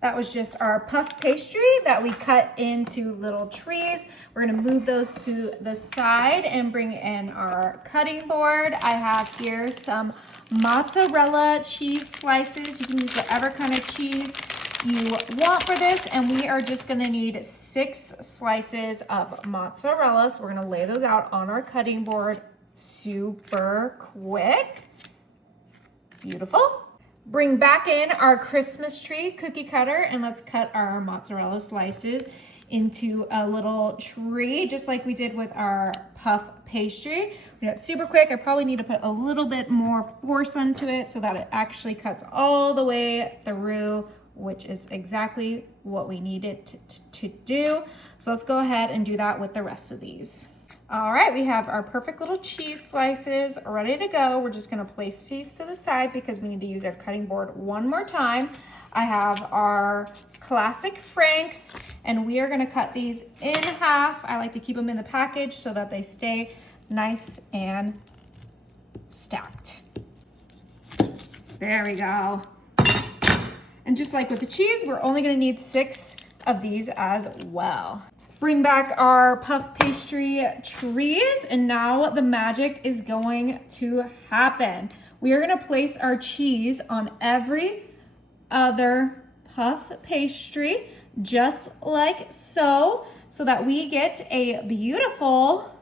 That was just our puff pastry that we cut into little trees. We're gonna move those to the side and bring in our cutting board. I have here some mozzarella cheese slices. You can use whatever kind of cheese you want for this, and we are just gonna need 6 slices of mozzarella. So we're gonna lay those out on our cutting board super quick. Beautiful. Bring back in our Christmas tree cookie cutter and let's cut our mozzarella slices into a little tree, just like we did with our puff pastry. We do it super quick. I probably need to put a little bit more force onto it so that it actually cuts all the way through, which is exactly what we need it to do. So let's go ahead and do that with the rest of these. All right, we have our perfect little cheese slices ready to go. We're just gonna place these to the side because we need to use our cutting board one more time. I have our classic Franks, and we are gonna cut these in half. I like to keep them in the package so that they stay nice and stacked. There we go. And just like with the cheese, we're only gonna need 6 of these as well. Bring back our puff pastry trees, and now the magic is going to happen. We are gonna place our cheese on every other puff pastry, just like so that we get a beautiful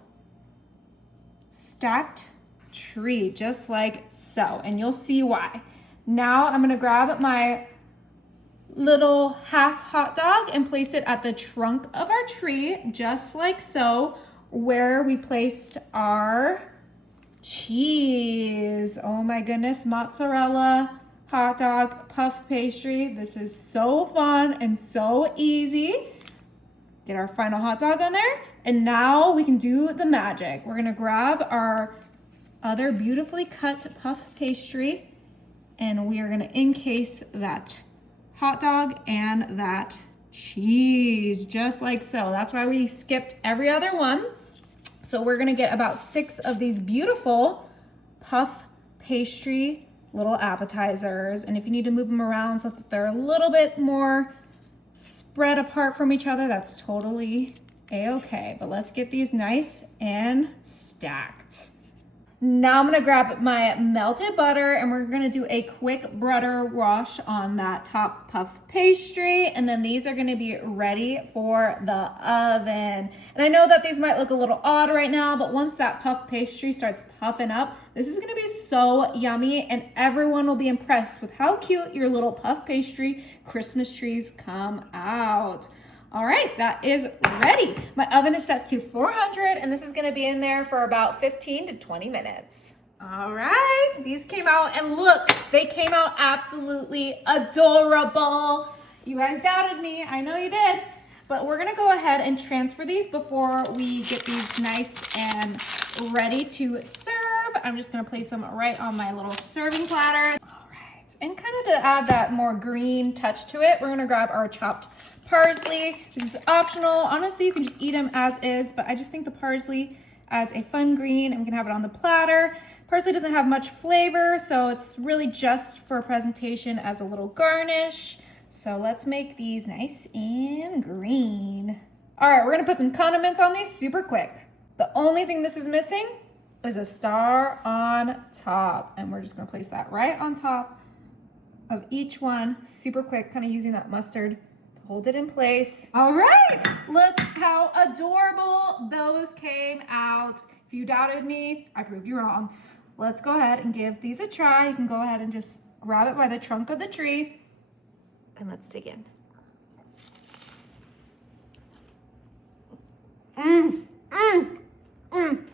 stacked tree, just like so, and you'll see why. Now I'm gonna grab my little half hot dog and place it at the trunk of our tree, just like so, where we placed our cheese. Oh my goodness, mozzarella, hot dog, puff pastry. This is so fun and so easy. Get our final hot dog on there, and now we can do the magic. We're gonna grab our other beautifully cut puff pastry, and we are gonna encase that hot dog and that cheese, just like so. That's why we skipped every other one. So we're gonna get about 6 of these beautiful puff pastry little appetizers. And if you need to move them around so that they're a little bit more spread apart from each other, that's totally a-okay. But let's get these nice and stacked. Now I'm gonna grab my melted butter and we're gonna do a quick butter wash on that top puff pastry. And then these are gonna be ready for the oven. And I know that these might look a little odd right now, but once that puff pastry starts puffing up, this is gonna be so yummy and everyone will be impressed with how cute your little puff pastry Christmas trees come out. All right, that is ready. My oven is set to 400 and this is gonna be in there for about 15 to 20 minutes. All right, these came out and look, they came out absolutely adorable. You guys doubted me, I know you did. But we're gonna go ahead and transfer these before we get these nice and ready to serve. I'm just gonna place them right on my little serving platter. All right, and kind of to add that more green touch to it, we're gonna grab our chopped parsley. This is optional. Honestly, you can just eat them as is, but I just think the parsley adds a fun green and we can have it on the platter. Parsley doesn't have much flavor, so it's really just for presentation as a little garnish. So let's make these nice and green. All right, we're gonna put some condiments on these super quick. The only thing this is missing is a star on top, and we're just gonna place that right on top of each one, super quick, kind of using that mustard. Hold it in place. All right, look how adorable those came out. If you doubted me, I proved you wrong. Let's go ahead and give these a try. You can go ahead and just grab it by the trunk of the tree and let's dig in. Mmm, mmm, mmm.